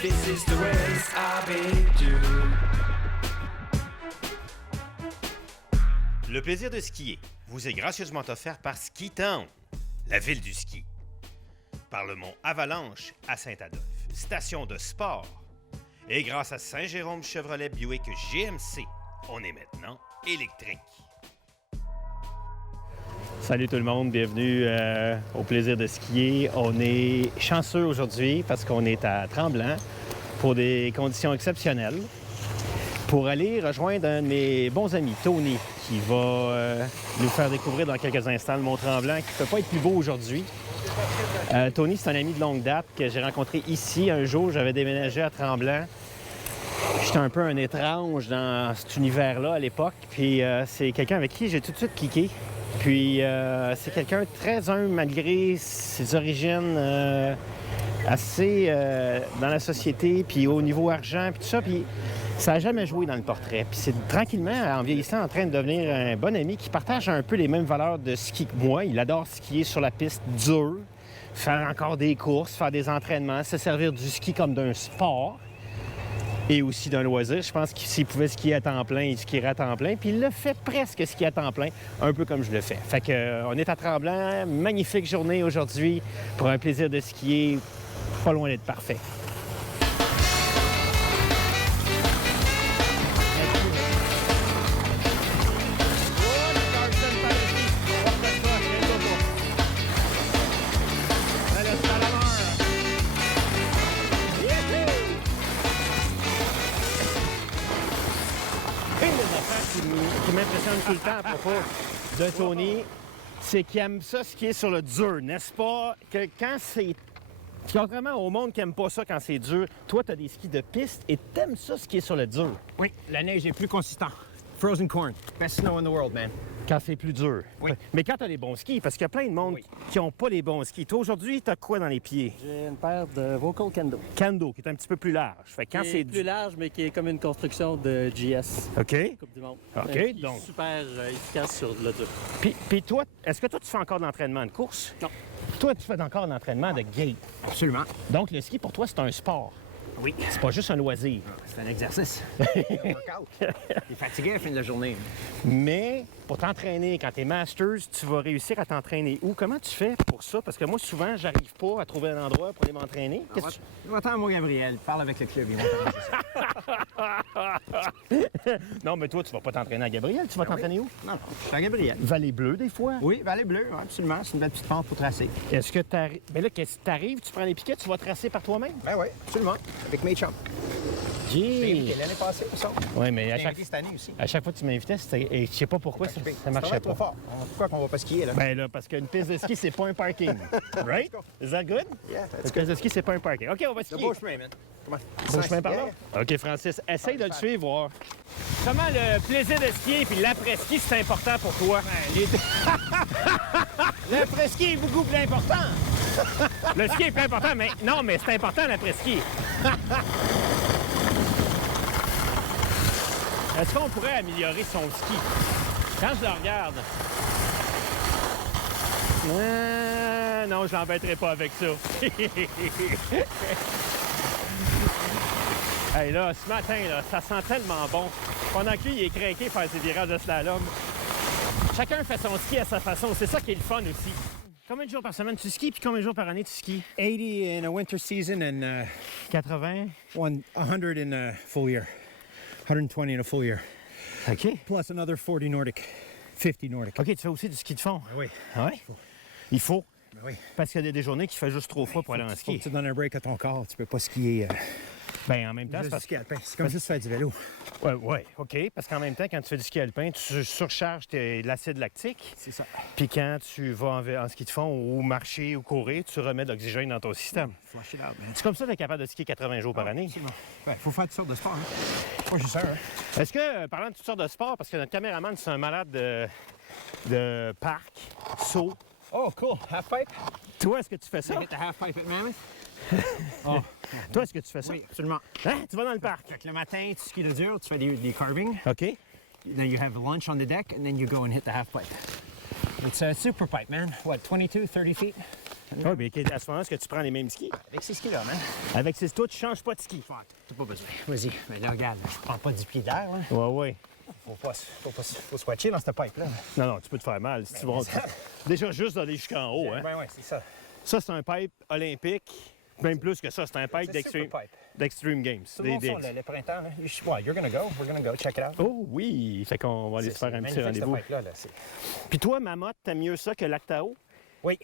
This is the race I've been due. Le plaisir de skier vous est gracieusement offert par Ski Town, la ville du ski. Par le mont Avalanche à Saint-Adolphe, station de sport. Et grâce à Saint-Jérôme Chevrolet Buick GMC, on est maintenant électrique. Salut tout le monde, bienvenue au plaisir de skier. On est chanceux aujourd'hui parce qu'on est à Tremblant pour des conditions exceptionnelles pour aller rejoindre un de mes bons amis, Tony, qui va nous faire découvrir dans quelques instants le Mont-Tremblant qui ne peut pas être plus beau aujourd'hui. Tony, c'est un ami de longue date que j'ai rencontré ici. Un jour, j'avais déménagé à Tremblant. J'étais un peu un étrange dans cet univers-là à l'époque. Puis c'est quelqu'un avec qui j'ai tout de suite cliqué. Puis c'est quelqu'un de très humble malgré ses origines assez dans la société, puis au niveau argent, puis tout ça. Puis ça n'a jamais joué dans le portrait. Puis c'est tranquillement, en vieillissant, en train de devenir un bon ami qui partage un peu les mêmes valeurs de ski que moi. Il adore skier sur la piste dure, faire encore des courses, faire des entraînements, se servir du ski comme d'un sport et aussi d'un loisir. Je pense que s'il pouvait skier à temps plein, il skierait à temps plein. Puis il le fait presque skier à temps plein, un peu comme je le fais. Fait que on est à Tremblant, magnifique journée aujourd'hui pour un plaisir de skier, pas loin d'être parfait. Qui m'impressionne tout le temps à propos de Tony, c'est qu'il aime ça skier sur le dur, n'est-ce pas? Que quand c'est... Contrairement au monde qui n'aime pas ça quand c'est dur, toi, tu as des skis de piste et t'aimes ça skier sur le dur. Oui, la neige est plus consistante. Frozen corn, best snow in the world, man. Quand c'est plus dur. Oui. Mais quand tu as les bons skis, parce qu'il y a plein de monde qui n'ont pas les bons skis. Toi, aujourd'hui, tu as quoi dans les pieds? J'ai une paire de Vocal Kendo. Kendo, qui est un petit peu plus large. Fait que quand Qui c'est est plus large, mais qui est comme une construction de GS. OK. Coupe du monde. OK, Un ski donc. super efficace sur le dur. Puis toi, est-ce que toi, tu fais encore de l'entraînement de course? Non. Toi, tu fais encore de l'entraînement de gate. Absolument. Donc, le ski, pour toi, c'est un sport. Oui. C'est pas juste un loisir. C'est un exercice. Workout. T'es fatigué à la fin de la journée. Mais pour t'entraîner, quand t'es Masters, tu vas réussir à t'entraîner où? Comment tu fais pour ça? Parce que moi, souvent, j'arrive pas à trouver un endroit pour aller m'entraîner. Va-t'en, Gabriel. Parle avec le club. Ils vont Non, mais toi, tu vas pas t'entraîner à Gabriel. Tu vas t'entraîner où? Non, je suis à Gabriel. Vallée Bleue, des fois? Oui, Vallée Bleue, absolument. C'est une belle petite pente pour tracer. Est-ce que t'arrives... Ben là, qu'est-ce que t'arrives? Tu prends les piquets, tu vas tracer par toi-même? Ben oui, absolument. Avec mes chums. J'ai invité l'année passée, pour ça. Oui, mais J'ai invité cette année aussi. à chaque fois que tu m'invitais, et je sais pas pourquoi ça marchait trop pas. fort. Pourquoi qu'on va pas skier, là? Ben là, parce qu'une piste de ski, c'est pas un parking. Right? Is that good? Yeah, Une piste de ski, c'est pas un parking. OK, on va The skier. bushman, man. Come on. Bushman par là? OK, Francis, essaye de le suivre, voir. Comment le plaisir de skier puis l'après-ski, c'est important pour toi? Les deux. L'après-ski est beaucoup plus important. Le ski est plus important, mais non, mais c'est important l'après-ski. Est-ce qu'on pourrait améliorer son ski? Quand je le regarde... non, je l'embêterai pas avec ça. Hey, là, ce matin, là, ça sent tellement bon. Pendant que lui, il est craqué faire ses virages de slalom. Chacun fait son ski à sa façon. C'est ça qui est le fun aussi. Combien de jours par semaine tu skis, puis combien de jours par année tu skis? 80 in a winter season and 80. 100 in a full year. 120 in a full year. OK. Plus another 40 Nordic. 50 Nordic. OK, tu fais aussi du ski de fond? Oui. Ah ouais? Il faut. Ben oui. Parce qu'il y a des journées qui fait juste trop froid pour aller en Faut ski. que tu donnes un break à ton corps. Tu peux pas skier. Ben, en même temps, c'est parce que... C'est comme juste faire du vélo. Ouais, OK. Parce qu'en même temps, quand tu fais du ski alpin, tu surcharges l'acide lactique. C'est ça. Puis quand tu vas en ski de fond ou marcher ou courir, tu remets de l'oxygène dans ton système. Flush it out, man. C'est comme ça que tu es capable de skier 80 jours par année. Ben, faut faire toutes sortes de sports. Hein. Moi, j'ai ça. Hein. Est-ce que, parlant de toutes sortes de sports, parce que notre caméraman, c'est un malade de parc, saut. Oh, cool. Half pipe. Toi, est-ce que tu fais ça? Get the half pipe at Mammoth. Oh. Toi, est-ce que tu fais ça? Oui, absolument. Hein? Tu vas dans le parc? Fait que le matin, tu skis le dur, tu fais des carving. OK. Then you have lunch on the deck, and then you go and hit the half pipe. It's a super pipe, man. What, 22, 30 feet? Oui, mais à ce moment, est-ce que tu prends les mêmes skis? Avec ces skis-là, man. Avec ces toi, tu changes pas de ski. T'as pas besoin. Vas-y. Mais là, regarde, je prends pas du pied d'air, là. Ouais. Faut swatcher dans cette pipe-là. Non, tu peux te faire mal. Si tu vas... Déjà, juste d'aller jusqu'en haut, hein? Ben ouais, c'est ça. Ça, c'est un pipe olympique. Même plus que ça, c'est un pipe C'est super pipe. d'Extreme Games. Tout le monde sent le printemps, là. Ouais, you're gonna go. We're gonna go. Check it out. Oh oui! Fait qu'on va aller se faire un petit rendez-vous. Puis toi, Mamotte, t'aimes mieux ça que Lactao? Oui.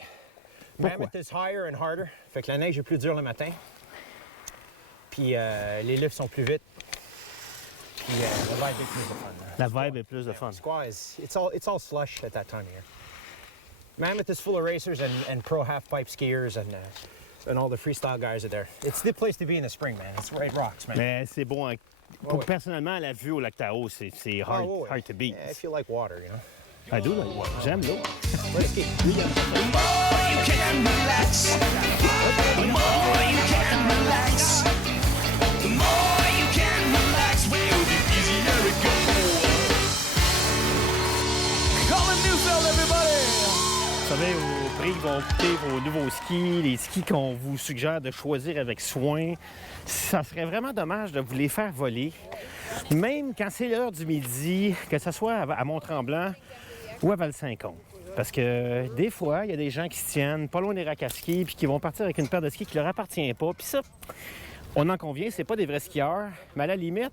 Pourquoi? Mammoth is higher and harder. Fait que la neige est plus dure le matin. Puis les lifts sont plus vite. Puis la vibe est plus de fun. La vibe est plus de fun. Squaw it's all slush at that time of year. Mammoth is full of racers and pro half-pipe skiers and all the freestyle guys are there. It's the place to be in the spring, man. It's right rocks, man. Mais c'est bon. Hein. Ouais. Personnellement, la vue au Lactao, c'est hard, Oh, ouais. hard to beat. Yeah, I feel like water, you know. I do like water. J'aime l'eau. Let's ski. The more you can relax, the more you can relax, the more you can relax, well, the easier it goes. Colin Neufeld, everybody! Vous savez, au prix vont coûter vos nouveaux skis, les skis qu'on vous suggère de choisir avec soin. Ça serait vraiment dommage de vous les faire voler. Même quand c'est l'heure du midi, que ce soit à Mont-Tremblant ou à Val-Saint-Côme. Parce que des fois, il y a des gens qui se tiennent pas loin des racks à ski puis qui vont partir avec une paire de skis qui leur appartient pas. Puis ça, on en convient, c'est pas des vrais skieurs, mais à la limite,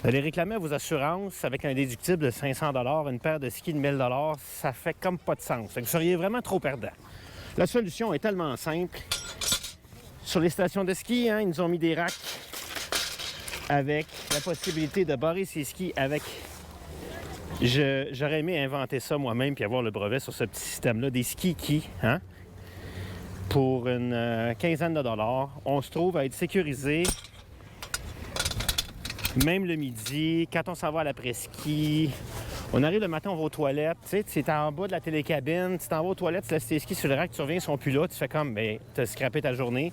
vous allez réclamer à vos assurances avec un déductible de 500 $, une paire de skis de 1000 $, ça fait comme pas de sens. Fait que vous seriez vraiment trop perdant. La solution est tellement simple. Sur les stations de ski, hein, ils nous ont mis des racks avec la possibilité de barrer ses skis avec... J'aurais aimé inventer ça moi-même puis avoir le brevet sur ce petit système-là, des skis qui, hein, pour une quinzaine de dollars, on se trouve à être sécurisé même le midi, quand on s'en va à l'après-ski. On arrive le matin, on va aux toilettes, tu sais, tu es en bas de la télécabine, tu t'en vas aux toilettes, tu laisses tes skis sur le rack, tu reviens, ils sont plus là, tu fais comme, ben, tu as scrappé ta journée.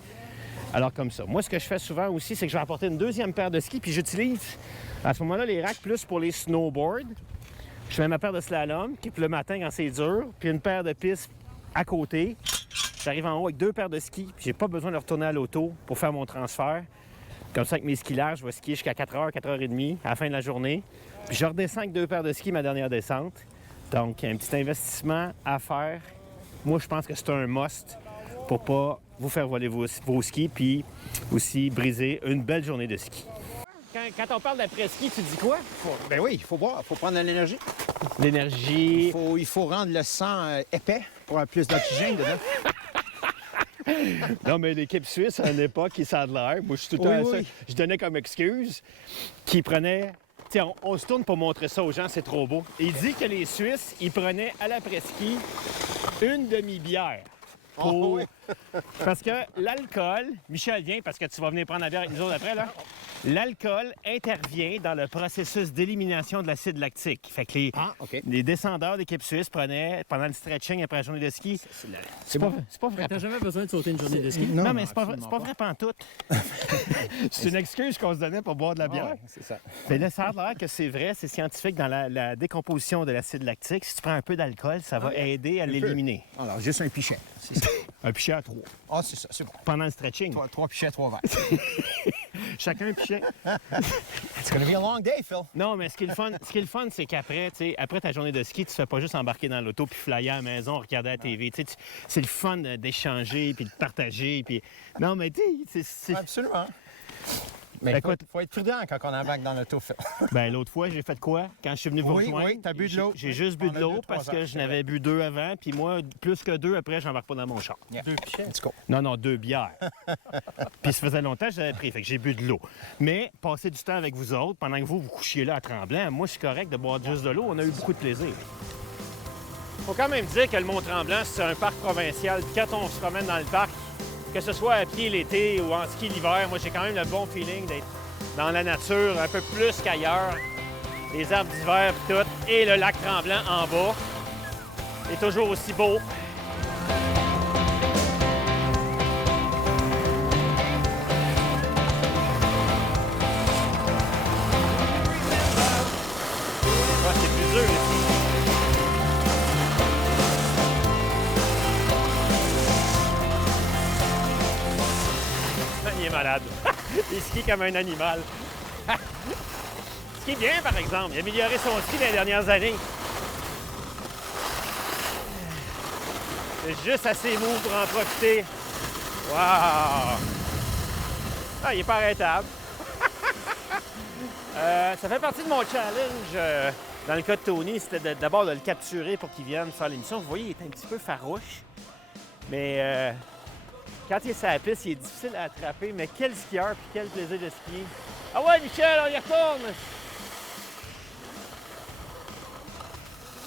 Alors comme ça. Moi, ce que je fais souvent aussi, c'est que je vais apporter une deuxième paire de skis, puis j'utilise à ce moment-là les racks plus pour les snowboards. Je mets ma paire de slalom, qui est le matin quand c'est dur, puis une paire de pistes à côté. J'arrive en haut avec deux paires de skis, puis j'ai pas besoin de retourner à l'auto pour faire mon transfert. Comme ça, avec mes skis larges, je vais skier jusqu'à 4h, 4h30 à la fin de la journée. Puis je redescends avec deux paires de skis ma dernière descente. Donc, un petit investissement à faire. Moi, je pense que c'est un must pour pas vous faire voler vos skis, puis aussi briser une belle journée de ski. Quand on parle d'après-ski, tu dis quoi? Ben oui, il faut boire, il faut prendre de l'énergie. L'énergie. Il faut rendre le sang épais pour avoir plus d'oxygène dedans. Non, mais l'équipe suisse, à une époque, ils s'en de l'air. Moi, je suis tout le temps Oui. ça. Je donnais comme excuse qu'ils prenaient... Tiens, on se tourne pour montrer ça aux gens, c'est trop beau. Il dit que les Suisses, ils prenaient à l'après-ski une demi-bière. Pour... oui. Parce que l'alcool... Michel, viens, parce que tu vas venir prendre la bière avec nous autres après, là. L'alcool intervient dans le processus d'élimination de l'acide lactique. Fait que les descendeurs d'équipe suisse prenaient, pendant le stretching après la journée de ski... C'est pas vrai. T'as jamais besoin de sauter une journée de ski? Non, mais c'est pas vrai pantoute. C'est une excuse qu'on se donnait pour boire de la bière. Ouais, c'est ça. Mais là, ça a l'air que c'est vrai, c'est scientifique dans la décomposition de l'acide lactique. Si tu prends un peu d'alcool, ça va aider à l'éliminer. Alors, juste un pichet. C'est ça. Un pichet à 3. Ah, c'est ça, c'est bon. Pendant le stretching. 3 pichets, 3 verres. Chacun un pichet. It's gonna be a long day, Phil. Non, mais ce qui est le fun, c'est qu'après, tu sais, après ta journée de ski, tu fais pas juste embarquer dans l'auto puis flyer à la maison, regarder la TV. Tu sais, c'est le fun d'échanger puis de partager. Puis... Non, mais tu sais, c'est... Absolument. Mais Écoute, faut être prudent quand on embarque dans l'auto, Phil. Ben l'autre fois, j'ai fait quoi? Quand je suis venu vous rejoindre, oui, t'as bu de l'eau. J'ai juste bu de l'eau parce que je n'avais bu 2 avant. Puis moi, plus que 2 après, j'embarque pas dans mon char. Yeah. 2 pichets. Let's go. Non, 2 bières. Puis ça faisait longtemps que j'avais pris, fait que j'ai bu de l'eau. Mais passer du temps avec vous autres, pendant que vous couchiez là à Tremblant, moi, c'est correct de boire juste de l'eau. On a eu beaucoup de plaisir. Faut quand même dire que le Mont-Tremblant, c'est un parc provincial. Puis quand on se promène dans le parc, que ce soit à pied l'été ou en ski l'hiver, moi, j'ai quand même le bon feeling d'être dans la nature un peu plus qu'ailleurs. Les arbres d'hiver et tout. Et le lac Tremblant en bas est toujours aussi beau. Ah, c'est plus dur ici. malade. Il skie comme un animal. Il skie bien, par exemple. Il a amélioré son ski dans les dernières années. C'est juste assez mou pour en profiter. Wow! Ah, il est pas arrêtable. Ça fait partie de mon challenge. Dans le cas de Tony, c'était d'abord de le capturer pour qu'il vienne faire l'émission. Vous voyez, il est un petit peu farouche. Mais quand il est sur la piste, il est difficile à attraper. Mais quel skieur puis quel plaisir de skier. Ah ouais, Michel, on y retourne!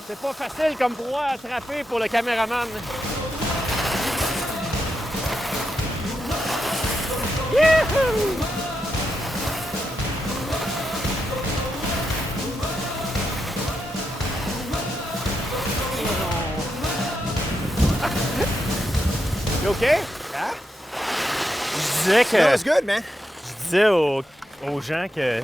C'est pas facile comme proie à attraper pour le caméraman. Youhou! You OK? Yeah? Je disais que... That was good, man. Je disais aux gens que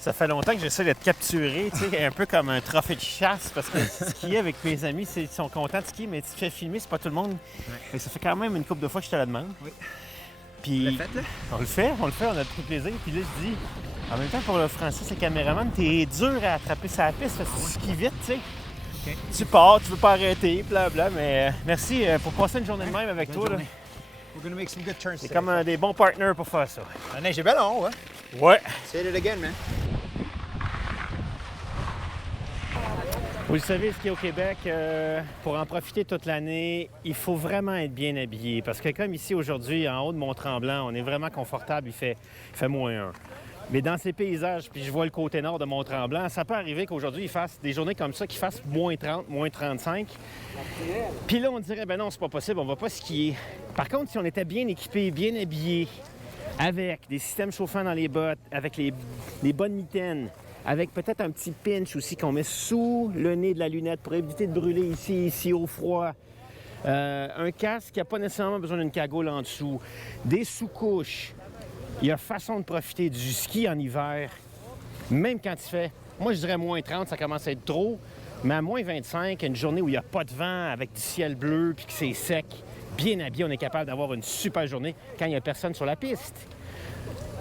ça fait longtemps que j'essaie d'être capturé, tu sais, un peu comme un trophée de chasse, parce que skier avec mes amis, ils sont contents de skier, mais tu te fais filmer, c'est pas tout le monde. Fait que ça fait quand même une couple de fois que je te la demande. Oui. Puis Le fait, là? on le fait, on a beaucoup de plaisir. Puis là, je dis, en même temps, pour le Francis, le caméraman, t'es dur à attraper sa piste, parce que tu skis vite, tu sais. OK. Tu pars, tu veux pas arrêter, blabla, mais merci pour passer une journée de même avec Bonne toi. Là. journée. We're gonna make some good turns C'est today. comme des bons partners pour faire ça. La neige est belle en haut, hein? Ouais. Say it again, man. Vous le savez, skier au Québec, pour en profiter toute l'année, il faut vraiment être bien habillé. Parce que comme ici aujourd'hui, en haut de Mont-Tremblant, on est vraiment confortable, il fait -1. Mais dans ces paysages, puis je vois le côté nord de Mont-Tremblant, ça peut arriver qu'aujourd'hui, il fasse des journées comme ça, qu'il fasse -30, -35. Puis là, on dirait, ben non, c'est pas possible, on va pas skier. Par contre, si on était bien équipé, bien habillé, avec des systèmes chauffants dans les bottes, avec les bonnes mitaines, avec peut-être un petit pinch aussi qu'on met sous le nez de la lunette pour éviter de brûler ici au froid. Un casque qui n'a pas nécessairement besoin d'une cagoule en dessous. Des sous-couches. Il y a façon de profiter du ski en hiver, même quand il fait, moi je dirais -30, ça commence à être trop, mais à -25, une journée où il n'y a pas de vent, avec du ciel bleu, puis que c'est sec, bien habillé, on est capable d'avoir une super journée quand il n'y a personne sur la piste.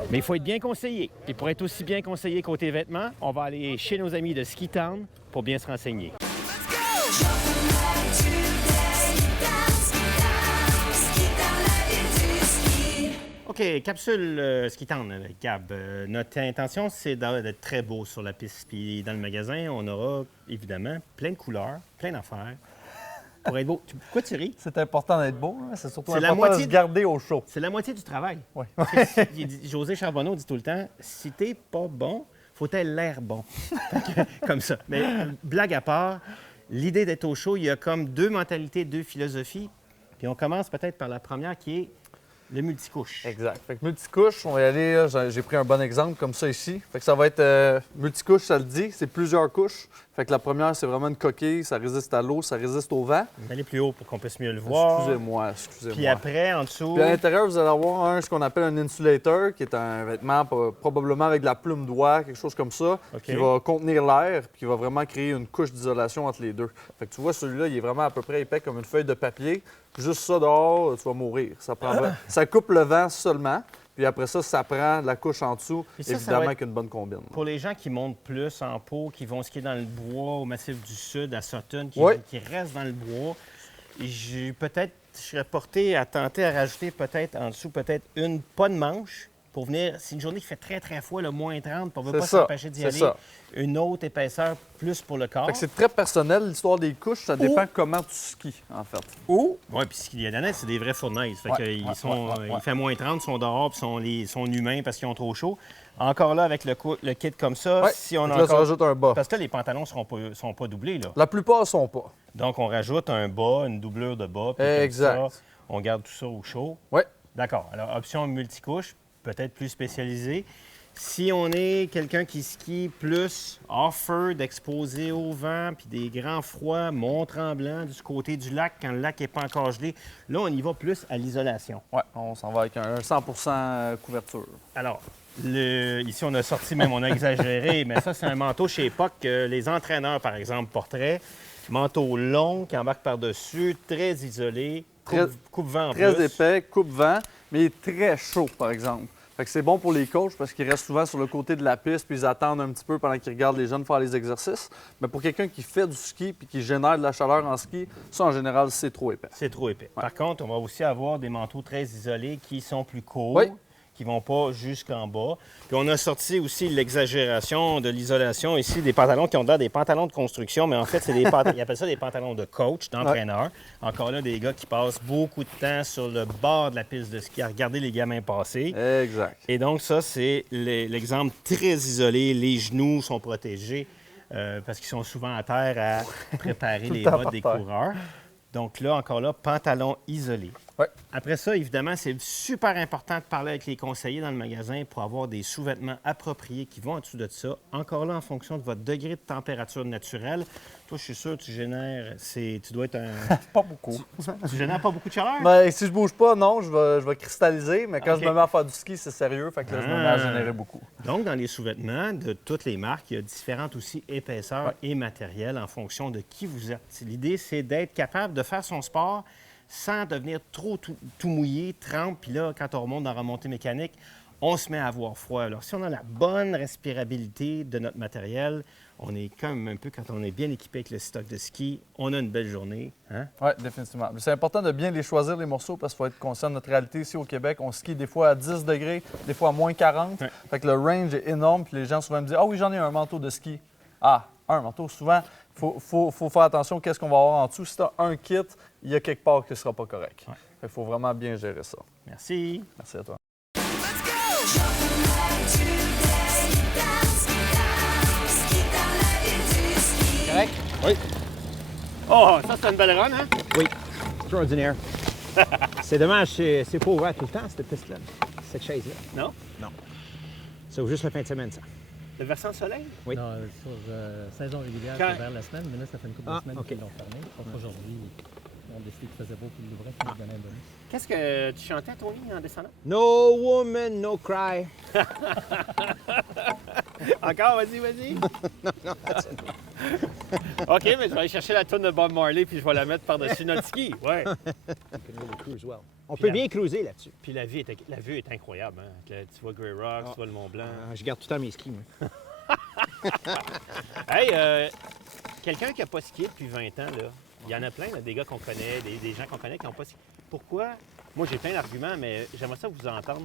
Mais il faut être bien conseillé. Et pour être aussi bien conseillé côté vêtements, on va aller chez nos amis de Ski Town pour bien se renseigner. OK, capsule Ski Town, Gab. Notre intention, c'est d'être très beau sur la piste. Puis dans le magasin, on aura évidemment plein de couleurs, plein d'affaires pour être beau. Pourquoi tu ris? C'est important d'être beau, hein? C'est surtout C'est la important de moitié se de- garder au chaud. C'est la moitié du travail. Ouais. José Charbonneau dit tout le temps, si t'es pas bon, faut être l'air bon. Fait que, comme ça. Mais blague à part, l'idée d'être au chaud, il y a comme deux mentalités, deux philosophies. Puis on commence peut-être par la première qui est le multicouche. Exact. Fait que multicouche, on va y aller. Là, j'ai pris un bon exemple comme ça ici. Fait que ça va être multicouche, ça le dit, c'est plusieurs couches. Fait que la première, c'est vraiment une coquille, ça résiste à l'eau, ça résiste au vent. On va aller plus haut pour qu'on puisse mieux le voir. Excusez-moi. Puis après, en dessous, Puis à l'intérieur, vous allez avoir ce qu'on appelle un insulator, qui est un vêtement probablement avec de la plume d'oie, quelque chose comme ça, OK. qui va contenir l'air, puis qui va vraiment créer une couche d'isolation entre les deux. Fait que tu vois, celui-là, il est vraiment à peu près épais comme une feuille de papier. Juste ça dehors, tu vas mourir. Ça coupe le vent seulement. Puis après ça, ça prend la couche en dessous, Puis ça, ça évidemment va avec une bonne combine. pour les gens qui montent plus en pot, qui vont skier dans le bois, au Massif du Sud, à Sutton, Oui. qui restent dans le bois, je serais porté à tenter à rajouter peut-être en dessous, peut-être pas de manche, pour venir, c'est une journée qui fait très, très froid, le -30, puis on ne veut C'est pas ça, s'empêcher d'y c'est aller. ça. Une autre épaisseur plus pour le corps. Fait que c'est très personnel, l'histoire des couches, ça dépend comment tu skis, en fait. Oui, puis ce qu'il y a dedans, c'est des vraies fournaises. Fait Ouais, que ouais, il ouais. fait -30, ils sont dehors, puis ils sont humains parce qu'ils ont trop chaud. Encore là, avec le kit comme ça, Ouais. si on Fait a que là, tu encore... rajoutes un bas. Parce que là, les pantalons ne sont pas doublés, là. La plupart sont pas. Donc, on rajoute un bas, une doublure de bas. Puis Exact. comme ça, on garde tout ça au chaud. Oui. D'accord. Alors, option multicouche, peut-être plus spécialisée. Si on est quelqu'un qui skie plus off-road, exposé au vent, puis des grands froids, Mont-Tremblant, du côté du lac, quand le lac n'est pas encore gelé, là, on y va plus à l'isolation. Ouais, on s'en va avec un 100% couverture. Alors, ici, on a sorti, même on a exagéré, mais ça, c'est un manteau chez Epoch que les entraîneurs, par exemple, porteraient. Manteau long qui embarque par-dessus, très isolé, Très, Coupe-vent en très plus. épais, coupe-vent, mais il est très chaud, par exemple. Fait que c'est bon pour les coachs parce qu'ils restent souvent sur le côté de la piste puis ils attendent un petit peu pendant qu'ils regardent les jeunes faire les exercices. Mais pour quelqu'un qui fait du ski puis qui génère de la chaleur en ski, ça, en général, c'est trop épais. C'est trop épais. Ouais. Par contre, on va aussi avoir des manteaux très isolés qui sont plus courts, Oui. qui ne vont pas jusqu'en bas. Puis on a sorti aussi l'exagération de l'isolation ici, des pantalons qui ont l'air des pantalons de construction, mais en fait, c'est des ils appellent ça des pantalons de coach, d'entraîneur. Encore là, des gars qui passent beaucoup de temps sur le bord de la piste de ski à regarder les gamins passer. Exact. Et donc, ça, c'est l'exemple très isolé. Les genoux sont protégés parce qu'ils sont souvent à terre à préparer les le temps bottes par des terre. coureurs. Donc là, encore là, pantalon isolé. Ouais. Après ça, évidemment, c'est super important de parler avec les conseillers dans le magasin pour avoir des sous-vêtements appropriés qui vont en dessous de ça. Encore là, en fonction de votre degré de température naturelle. Toi, je suis sûr que tu génères... Tu dois être un... Pas beaucoup. Tu génères pas beaucoup de chaleur? Ben, si je bouge pas, non, je vais cristalliser, mais quand OK. je me mets à faire du ski, c'est sérieux, fait que là, je me mets à générer beaucoup. Donc, dans les sous-vêtements de toutes les marques, il y a différentes aussi épaisseurs et matériels en fonction de qui vous êtes. L'idée, c'est d'être capable de faire son sport sans devenir trop tout mouillé, trempe. Puis là, quand on remonte dans la remontée mécanique, on se met à avoir froid. Alors, si on a la bonne respirabilité de notre matériel, on est comme un peu, quand on est bien équipé avec le stock de ski, on a une belle journée. Hein? Oui, définitivement. C'est important de bien les choisir, les morceaux, parce qu'il faut être conscient de notre réalité ici au Québec. On skie des fois à 10 degrés, des fois à moins 40. Ouais. Fait que le range est énorme, puis les gens souvent me disent « Ah oui, j'en ai un manteau de ski. » Ah, un manteau. Souvent, il faut faire attention qu'est-ce qu'on va avoir en dessous. Si tu as un kit, il y a quelque part qui ne sera pas correct. Ouais. Fait qu'il faut vraiment bien gérer ça. Merci. Merci à toi. Let's go! Correct? Oui. Oh, ça, c'est une belle run, hein? Oui. Extraordinaire. C'est dommage, c'est pas ouvert tout le temps, cette piste-là. Cette chaise-là. Non? C'est juste la fin de semaine, ça. Le versant soleil? Oui. Non, sur saison régulière, Quand- c'est vers la semaine, mais là, ça fait une couple Ah, de semaines OK. qu'ils l'ont fermé. Donc aujourd'hui, ils ont décidé qu'il faisait beau qu'ils l'ouvraient puis ils donnaient un bonus. Qu'est-ce que tu chantais, Tony, en descendant? No woman, no cry. Encore, vas-y. OK, mais je vais aller chercher la toune de Bob Marley puis je vais la mettre par-dessus notre ski. Ouais. On Puis peut la- bien cruiser là-dessus. Puis la vue est incroyable. Hein? Tu vois Grey Rock, tu vois le Mont Blanc. Je garde tout le temps mes skis, moi. Hey, quelqu'un qui n'a pas skié depuis 20 ans, là, il y en a plein, là, des gars qu'on connaît, des gens qu'on connaît qui n'ont pas skié. Pourquoi? Moi, j'ai plein d'arguments, mais j'aimerais ça vous entendre.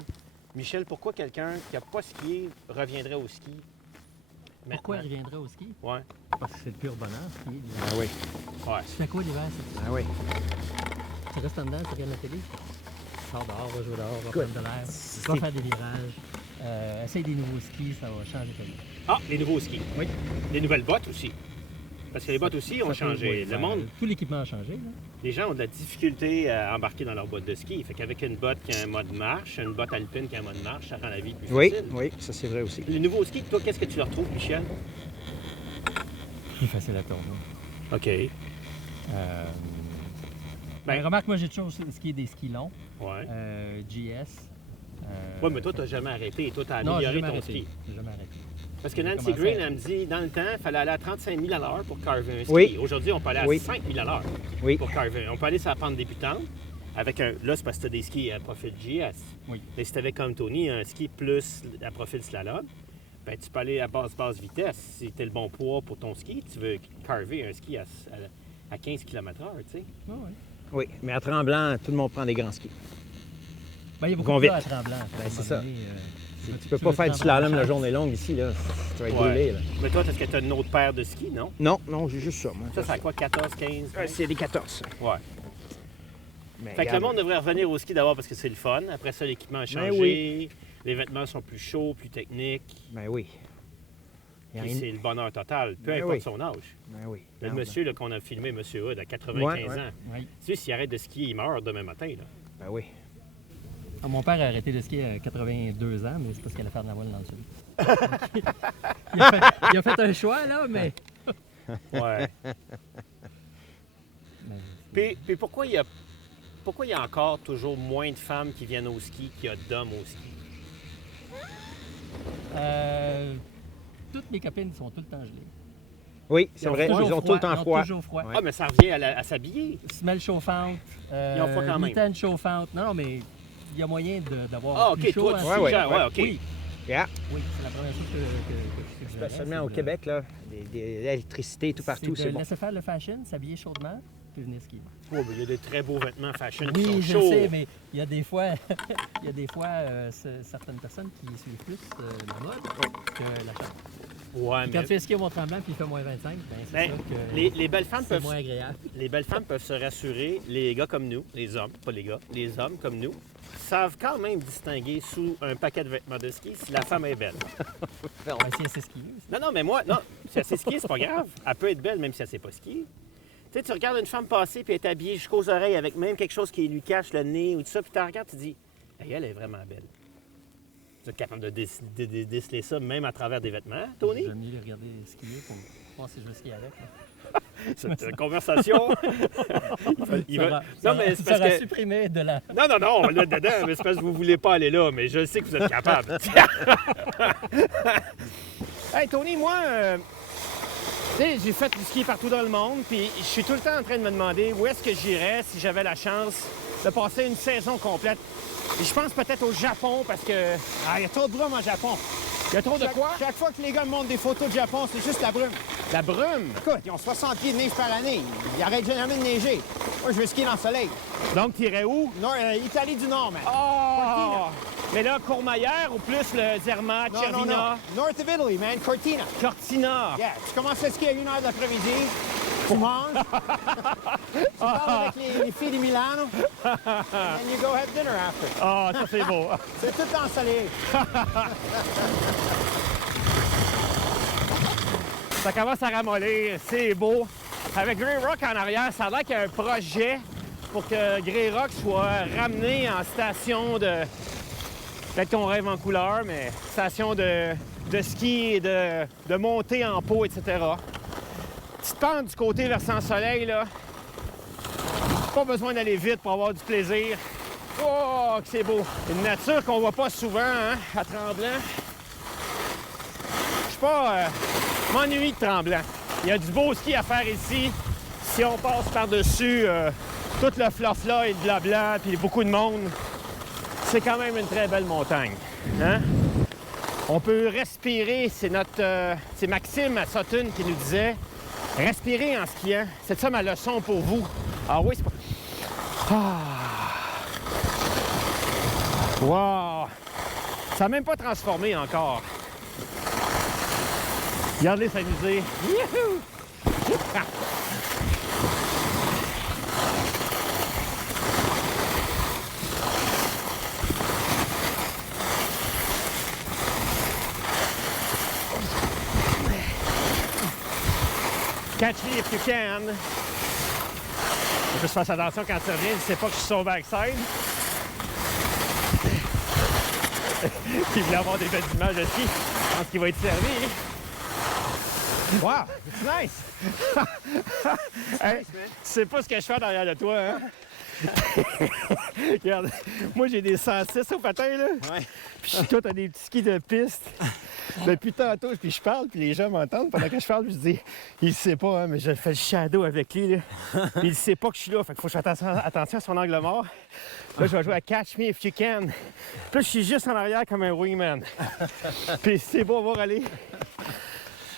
Michel, pourquoi quelqu'un qui n'a pas skié reviendrait au ski? Pourquoi il maintenant? reviendrait au ski? Ouais. Parce que c'est le pur bonheur, skier l'hiver. Ah oui. Ouais. Tu fais quoi l'hiver? ça? Ah oui. Tu restes en dedans, tu regardes la télé? Tu sors dehors, va jouer dehors, va Écoute, prendre de l'air, va faire des virages, essaye des nouveaux skis, ça va changer ta vie. Ah, les nouveaux skis. Oui. Les nouvelles bottes aussi. Parce que les bottes aussi ont Ça peut- changé. oui, Le ben, monde, tout l'équipement a changé. Là. les gens ont de la difficulté à embarquer dans leur botte de ski. Fait qu'avec une botte qui a un mode marche, une botte alpine qui a un mode marche, ça rend la vie plus Oui, facile. oui, ça c'est vrai aussi. Les nouveaux skis, toi, qu'est-ce que tu leur trouves, Michel? Plus facile à tourner. OK. Ben, remarque, moi j'ai toujours skié des skis longs, Ouais. GS. Ouais, mais toi, t'as jamais arrêté. Toi, t'as non, j'ai amélioré jamais ton arrêté. ski. J'ai jamais arrêté. Parce que J'ai Nancy commencé Green, à- elle me dit, dans le temps, il fallait aller à 35 000 à l'heure pour carver un ski. Oui. Aujourd'hui, on peut aller à Oui. 5 000 à l'heure Oui. pour carver. On peut aller sur la pente débutante avec un... Là, c'est parce que t'as des skis à profil GS. Oui. Mais si t'avais comme Tony un ski plus à profil slalom, ben tu peux aller à basse vitesse. Si t'as le bon poids pour ton ski, tu veux carver un ski à 15 km/h, tu sais. Ouais, ouais. Oui, mais à Tremblant, tout le monde prend des grands skis. Ben, il y a beaucoup Vont de vite. gars à Tremblant. Ben, c'est ça. Tu peux veux pas faire du prendre slalom la la chance. journée longue ici, là. Tu vas être Ouais. brûlé, là. Mais toi, est-ce que t'as une autre paire de skis, non? Non, j'ai juste ça, moi. Ça, c'est à quoi? 14, 15? 20? C'est des 14, ça. Ouais. Mais Fait que le regarde, monde devrait revenir au ski d'abord parce que c'est le fun. Après ça, l'équipement a changé. Ben oui. Les vêtements sont plus chauds, plus techniques. Ben oui. Il y a Puis rien- c'est le bonheur total, peu Ben importe oui. son âge. Ben oui. Le Regarde. monsieur là, qu'on a filmé, M. Hood, à 95 Ouais, ouais. ans. Oui. Tu sais, s'il arrête de skier, il meurt demain matin. Là. Ben oui. Ah, mon père a arrêté de skier à 82 ans, mais c'est parce qu'il allait faire de la voile dans le sud. il a fait un choix, là, mais... Ouais. Puis pourquoi il y a encore toujours moins de femmes qui viennent au ski qu'il y a d'hommes au ski? Toutes mes copines sont tout le temps gelées. Oui, c'est vrai, Toujours ils ont froid, tout le temps ils ont froid. toujours froid. Ah, mais ça revient à s'habiller. Semelle chauffante, Ils ont froid quand même. mitaine chauffante. Non, mais il y a moyen d'avoir Ah, plus OK, chaud. toi, tu hein. suggères, ouais, OK. Oui, Yeah. oui, c'est la première chose que je suggérais. Spécialement c'est au de- Québec, là, l'électricité tout partout, c'est c'est de bon. laisser faire le fashion, s'habiller chaudement, puis venir skier. Oh, mais il y a des très beaux vêtements fashion qui sont Oui, je chauds. sais, mais il y a des fois, certaines personnes qui suivent plus la mode que la chaleur. Ouais, Puis quand tu fais skier au Mont-Tremblant puis il fait moins 25, ben c'est Ben, sûr que les belles femmes c'est peuvent moins agréable. Les belles femmes peuvent se rassurer, les gars comme nous, les hommes, pas les gars, les hommes comme nous, savent quand même distinguer sous un paquet de vêtements de ski si la femme est belle. On va essayer de skier aussi. Non, mais moi, non, si elle sait skier, c'est pas grave. Elle peut être belle même si elle sait pas skier. Tu sais, tu regardes une femme passer puis elle est habillée jusqu'aux oreilles avec même quelque chose qui lui cache le nez ou tout ça, puis tu la regardes, tu dis, hey, elle est vraiment belle. Tu es capable de déceler ça même à travers des vêtements, Tony? J'aime mieux les regarder skier pour voir si je veux skier avec. là. Cette conversation. il va- Ça Non, mais c'est ça parce va que. supprimer de la... Non, on va le mettre dedans, mais c'est parce que vous voulez pas aller là, mais je sais que vous êtes capable. Hey, Tony, moi, tu sais, j'ai fait du ski partout dans le monde, puis je suis tout le temps en train de me demander où est-ce que j'irais si j'avais la chance de passer une saison complète. Et je pense peut-être au Japon, parce que il y a trop de brume au Japon. Il y a trop de quoi? Chaque fois que les gars me montrent des photos du Japon, c'est juste la brume. La brume. Écoute, ils ont 60 pieds de neige par année. Ils arrêtent jamais de neiger. Moi, je veux skier dans le soleil. Donc, t'irais où? Italie du Nord, man. Oh! Mais là, Courmayeur ou plus le Zermatt, Non, Cervina, North of Italy, man. Cortina. Cortina? Yeah, tu commences à skier à 1h de l'après-midi. Tu manges. Tu parles avec les filles de Milano. And you go have dinner after. Ah, ça c'est beau. C'est tout dans le soleil. Ça commence à ramollir, c'est beau. Avec Grey Rock en arrière, ça a l'air qu'il y a un projet pour que Grey Rock soit ramené en station de... Peut-être qu'on rêve en couleur, mais station de ski et de montée en pot, etc. Petite pente du côté versant soleil, là. Pas besoin d'aller vite pour avoir du plaisir. Oh, que c'est beau! Une nature qu'on voit pas souvent, hein, à Tremblant. Je suis pas... je m'ennuie de Tremblant. Il y a du beau ski à faire ici. Si on passe par-dessus tout le flafla et le blabla, puis beaucoup de monde, c'est quand même une très belle montagne. Hein? On peut respirer, c'est Maxime à Sutton qui nous disait, respirer en skiant. C'est ça ma leçon pour vous. Ah oui, c'est pas... Wow! Ça n'a même pas transformé encore. Regardez s'amuser. Youhou! Catch me if you can. Faut que je fasse attention quand tu reviens, je sais pas que je suis sur backside. Qui voulait avoir des belles images de ski. Je pense qu'il va être servi. Wow, it's nice! Hey, tu sais pas ce que je fais derrière de toi, hein? Regarde, moi j'ai des 106 au patin, là. Ouais. Puis toi, t'as des petits skis de piste. Depuis tantôt, puis je parle, puis les gens m'entendent pendant que je parle, puis je dis, il sait pas, hein, mais je fais le shadow avec lui, là. Puis il sait pas que je suis là, fait qu'il faut que je fasse attention à son angle mort. Là, je vais jouer à Catch Me If You Can. Puis là, je suis juste en arrière comme un wingman. Puis c'est beau, on va aller.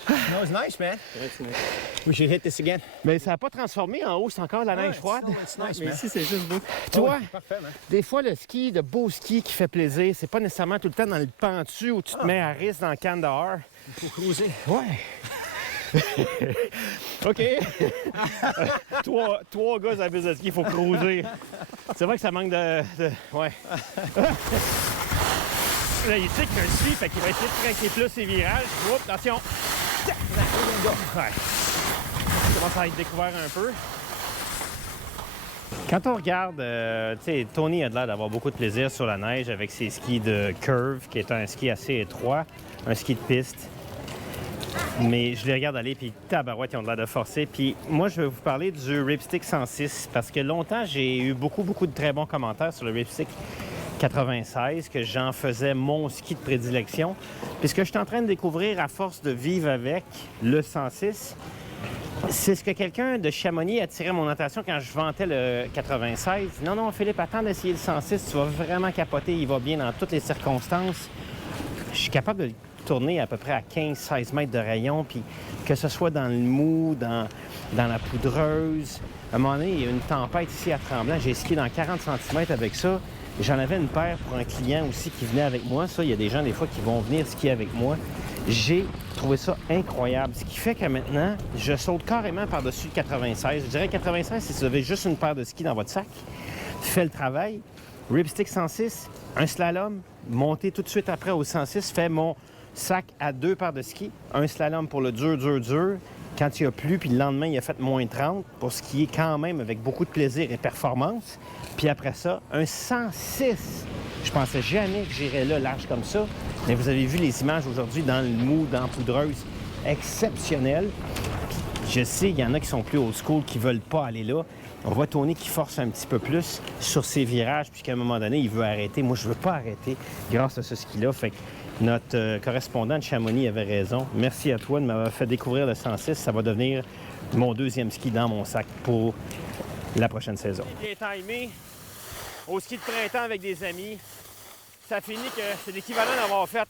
That was nice, man. We should hit this again. Mais ça n'a pas transformé en haut, c'est encore de la neige froide. It's nice, Mais man. ici, c'est juste beau. Tu vois, Parfait, man. des fois, le ski, le beau ski qui fait plaisir, c'est pas nécessairement tout le temps dans le pentu où tu te mets à risque dans le canne dehors. Faut cruiser. Ouais. OK. trois gars à la piste de ski, il faut cruiser. C'est vrai que ça manque de... Ouais. Là, il sait qu'il me suit, fait qu'il va essayer de traquer plus ses virages. Oups, attention. Ouais. Ça commence à être découvert un peu. Quand on regarde, tu sais, Tony a l'air d'avoir beaucoup de plaisir sur la neige avec ses skis de curve, qui est un ski assez étroit, un ski de piste. Mais je les regarde aller, puis tabarouette, ils ont l'air de forcer. Puis moi, je vais vous parler du Ripstick 106, parce que longtemps, j'ai eu beaucoup de très bons commentaires sur le Ripstick 96, que j'en faisais mon ski de prédilection. Puis ce que je suis en train de découvrir à force de vivre avec le 106, C'est ce que quelqu'un de Chamonix a attiré mon attention quand je vantais le 96. Non, Philippe, attends d'essayer le 106, tu vas vraiment capoter, il va bien dans toutes les circonstances. Je suis capable de tourner à peu près à 15-16 mètres de rayon, puis que ce soit dans le mou, dans la poudreuse. À un moment donné, il y a eu une tempête ici à Tremblant, j'ai skié dans 40 cm avec ça. J'en avais une paire pour un client aussi qui venait avec moi. Ça, il y a des gens des fois qui vont venir skier avec moi. J'ai trouvé ça incroyable. Ce qui fait que maintenant, je saute carrément par-dessus le 96. Je dirais 96, si vous avez juste une paire de skis dans votre sac, fait le travail. Ripstick 106, un slalom, monter tout de suite après au 106, fait mon sac à 2 paires de skis. Un slalom pour le dur. Quand il a plu, puis le lendemain, il a fait moins 30 pour skier quand même avec beaucoup de plaisir et performance. Puis après ça, un 106. Je pensais jamais que j'irais là large comme ça. Mais vous avez vu les images aujourd'hui dans le mou, dans la poudreuse. Exceptionnel. Puis je sais, il y en a qui sont plus old school, qui veulent pas aller là. On voit Tony qui force un petit peu plus sur ses virages, puis qu'à un moment donné, il veut arrêter. Moi, je veux pas arrêter grâce à ce ski-là. Fait que notre correspondant de Chamonix avait raison. Merci à toi de m'avoir fait découvrir le 106. Ça va devenir mon deuxième ski dans mon sac pour la prochaine saison. Bien timé au ski de printemps avec des amis. Ça finit que c'est l'équivalent d'avoir fait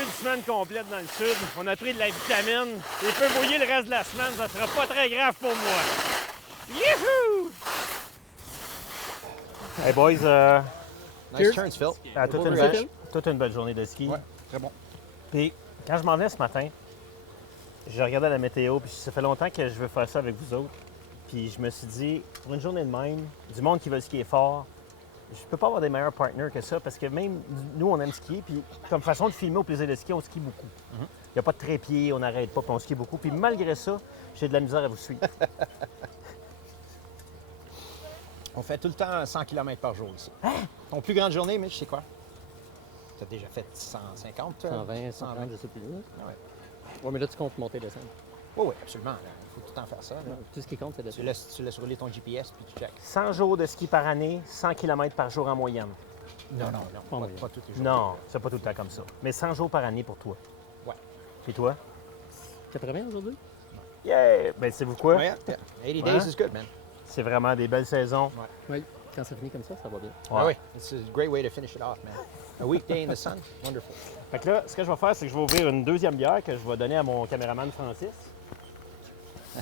une semaine complète dans le sud. On a pris de la vitamine. Il peut mouiller le reste de la semaine. Ça sera pas très grave pour moi. Youhou! Hey boys, Nice turns, Phil. toute une belle journée de ski. Ouais, très bon. Puis quand je m'en venais ce matin, je regardais la météo, puis ça fait longtemps que je veux faire ça avec vous autres. Puis je me suis dit, pour une journée de même, du monde qui veut skier fort, je peux pas avoir des meilleurs partners que ça, parce que même nous, on aime skier, puis comme façon de filmer au plaisir de skier, on skie beaucoup. Il n'y a pas de trépied, on n'arrête pas, puis on skie beaucoup. Puis malgré ça, j'ai de la misère à vous suivre. On fait tout le temps 100 km par jour ici. Ton plus grande journée, Mitch, c'est quoi? Tu as déjà fait 150, toi? 120, 130, je sais plus. Ah ouais. Ouais, mais là, tu comptes monter et descendre. Oui, absolument. Il faut tout le temps faire ça. Là. Tout ce qui compte, c'est Tu descendre. laisses rouler ton GPS puis tu checkes. 100 jours de ski par année, 100 km par jour en moyenne. Non, pas tous les jours. Non, c'est pas tout le temps comme ça. Mais 100 jours par année pour toi. Ouais. Et toi? 80 aujourd'hui? Yeah! Ben, savez-vous quoi? Ouais, 80 days is good, man. C'est vraiment des belles saisons. Oui. Quand ça finit comme ça va bien. Ah oui, it's a great way to finish it off, man. A weekday in the sun, wonderful. Fait que là, ce que je vais faire, c'est que je vais ouvrir une deuxième bière que je vais donner à mon caméraman Francis.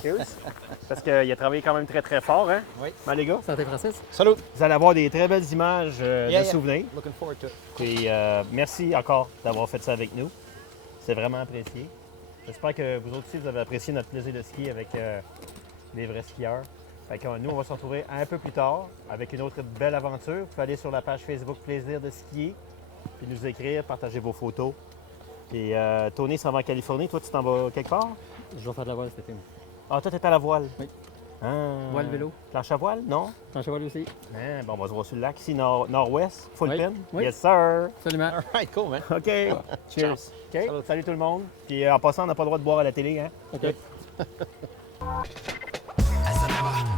Cheers! Parce qu'il a travaillé quand même très, très fort, hein? Oui. Ben, les gars, Santé, Francis? Salut! vous allez avoir des très belles images de souvenirs. Looking forward to it. Et merci encore d'avoir fait ça avec nous. C'est vraiment apprécié. J'espère que vous autres aussi, vous avez apprécié notre plaisir de ski avec les vrais skieurs. Fait que nous, on va se retrouver un peu plus tard avec une autre belle aventure. Vous pouvez aller sur la page Facebook Plaisir de skier, puis nous écrire, partager vos photos. Et Tony s'en va en Californie. Toi, tu t'en vas quelque part? Je vais faire de la voile cet été. Ah, toi, t'es à la voile? Oui. Ah, Voile vélo. planche à voile, non? Planche à voile aussi. Bon, on va se voir sur le lac ici, nord-ouest, full Oui. pin. Oui. Yes, sir! Absolument. All right, cool, man. OK. Cheers. OK. Salut tout le monde. Puis en passant, on n'a pas le droit de boire à la télé, hein? OK. As I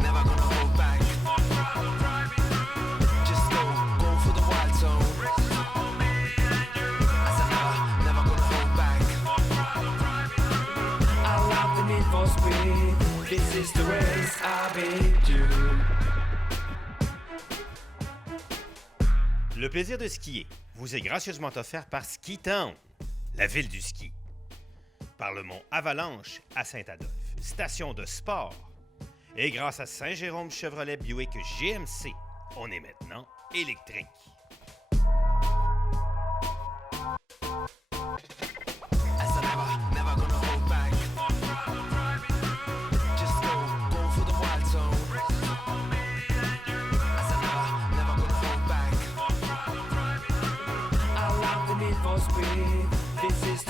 never gonna hold back. Just go for the wild zone. As I never gonna hold back. I love the need for speed. This is the race I've been due. Le plaisir de skier vous est gracieusement offert par Ski Town, la ville du ski. Par le mont Avalanche à Saint-Adolphe, station de sport. Et grâce à Saint-Jérôme Chevrolet Buick GMC, on est maintenant électrique. As I never gonna hold back. Just go for the wild zone. As I never gonna hold back. I love the need for speed. This is